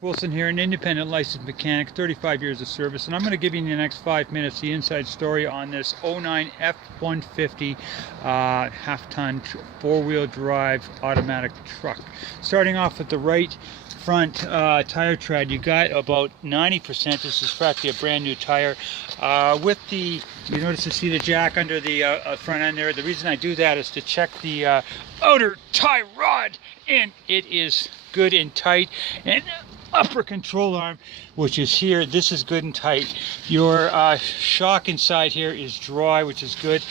Wilson here, an independent licensed mechanic, 35 years of service, and I'm going to give you in the next 5 minutes the inside story on this '09 F150 half-ton four-wheel drive automatic truck. Starting off with the right front tire tread, you got about 90%. This is practically a brand new tire. You notice to see the jack under the front end there. The reason I do that is to check the outer tie rod, and it is good and tight. And upper control arm, which is here, this is good and tight. Your shock inside here is dry, which is good.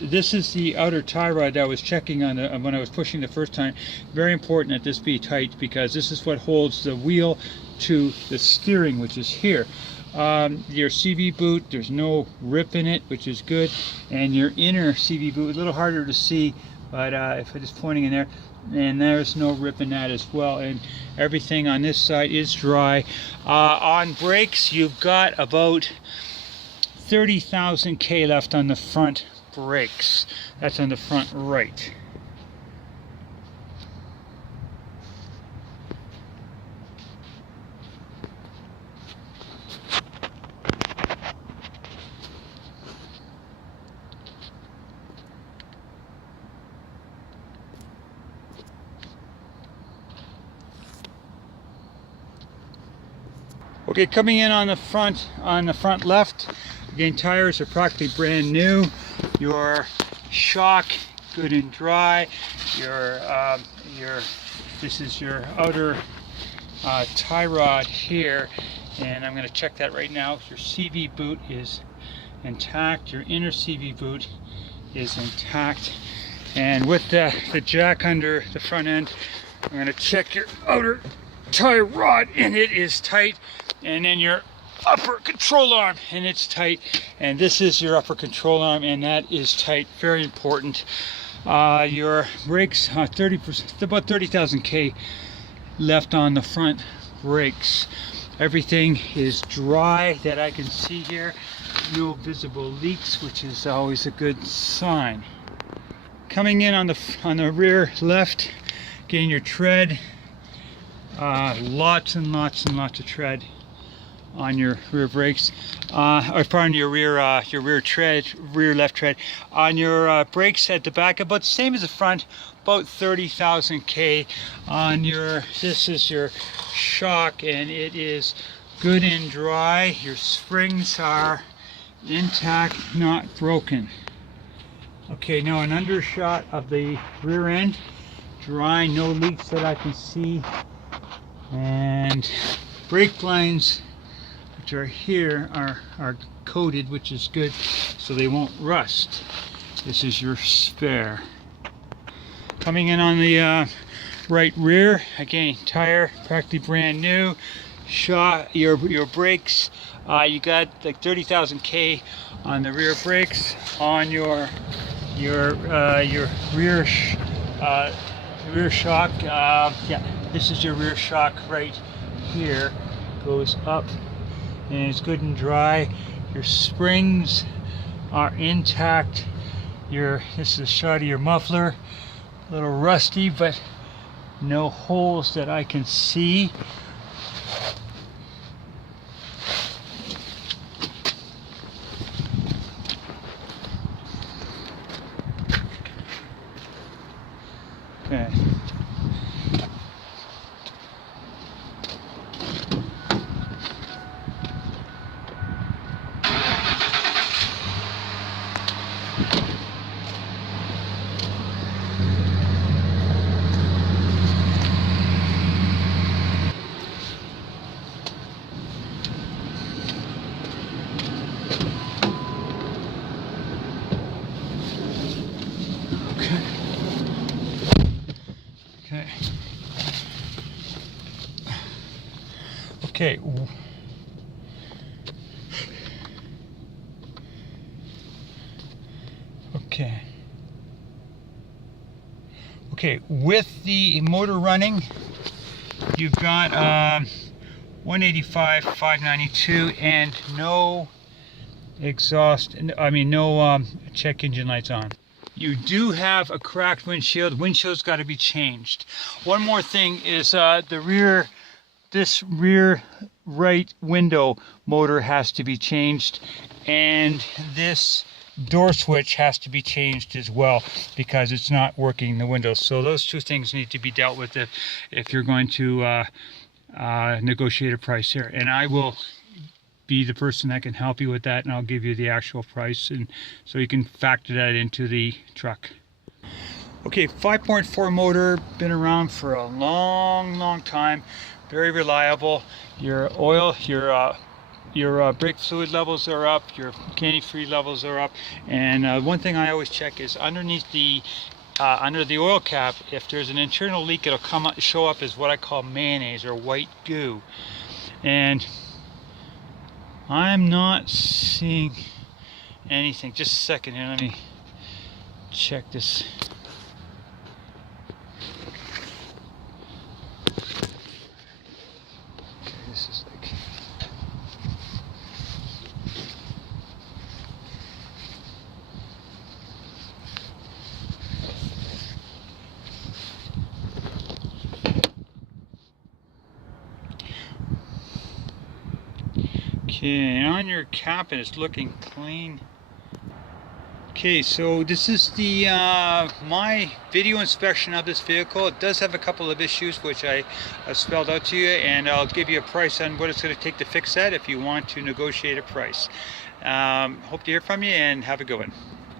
This is the outer tie rod that I was checking on when I was pushing the first time. Very important that this be tight, because this is what holds the wheel to the steering, which is here. Your CV boot, there's no rip in it, which is good. And your inner CV boot, a little harder to see, but if it is pointing in there, and there's no rip in that as well. And everything on this side is dry. On brakes, you've got about 30,000 K left on the front brakes. That's on the front right. Okay, coming in on the front left, again, tires are practically brand new. Your shock, good and dry. This is your outer tie rod here, and I'm going to check that right now. Your CV boot is intact. Your inner CV boot is intact, and with the jack under the front end, I'm going to check your outer tie rod, and it is tight. And then your upper control arm, and it's tight. And this is your upper control arm, and that is tight. Very important. Your brakes, about 30,000 K left on the front brakes. Everything is dry that I can see here. No visible leaks, which is always a good sign. Coming in on the rear left, getting your tread. Lots and lots and lots of tread on your rear brakes, or pardon, your rear left tread. On your brakes at the back, about the same as the front, about 30,000 K. On this is your shock, and it is good and dry. Your springs are intact, not broken. Okay, now an undershot of the rear end, dry, no leaks that I can see. And brake lines, which are here, are coated, which is good, so they won't rust. This is your spare. Coming in on the right rear, again, tire practically brand new. Your brakes, you got like 30,000 K on the rear brakes. On your rear shock, yeah, this is your rear shock right here, goes up, and it's good and dry. Your springs are intact. This is a shot of your muffler, a little rusty, but no holes that I can see. Okay. Okay. Okay, with the motor running, you've got 185, 592, and no exhaust, no check engine lights on. You do have a cracked windshield. Windshield's got to be changed. One more thing is the rear this rear right window motor has to be changed, and this door switch has to be changed as well because it's not working, the windows. So those two things need to be dealt with if you're going to negotiate a price here, and I will be the person that can help you with that, and I'll give you the actual price, and so you can factor that into the truck. Okay, 5.4 motor, been around for a long time, very reliable. Your oil, your brake fluid levels are up, your antifreeze levels are up, and one thing I always check is underneath the under the oil cap, if there's an internal leak, it'll show up as what I call mayonnaise or white goo, and I'm not seeing anything. Just a second here, let me check this. Okay, this is like, okay, on your cap it's looking clean. Okay, so this is the my video inspection of this vehicle. It does have a couple of issues which I spelled out to you, and I'll give you a price on what it's going to take to fix that if you want to negotiate a price. Hope to hear from you, and have a good one.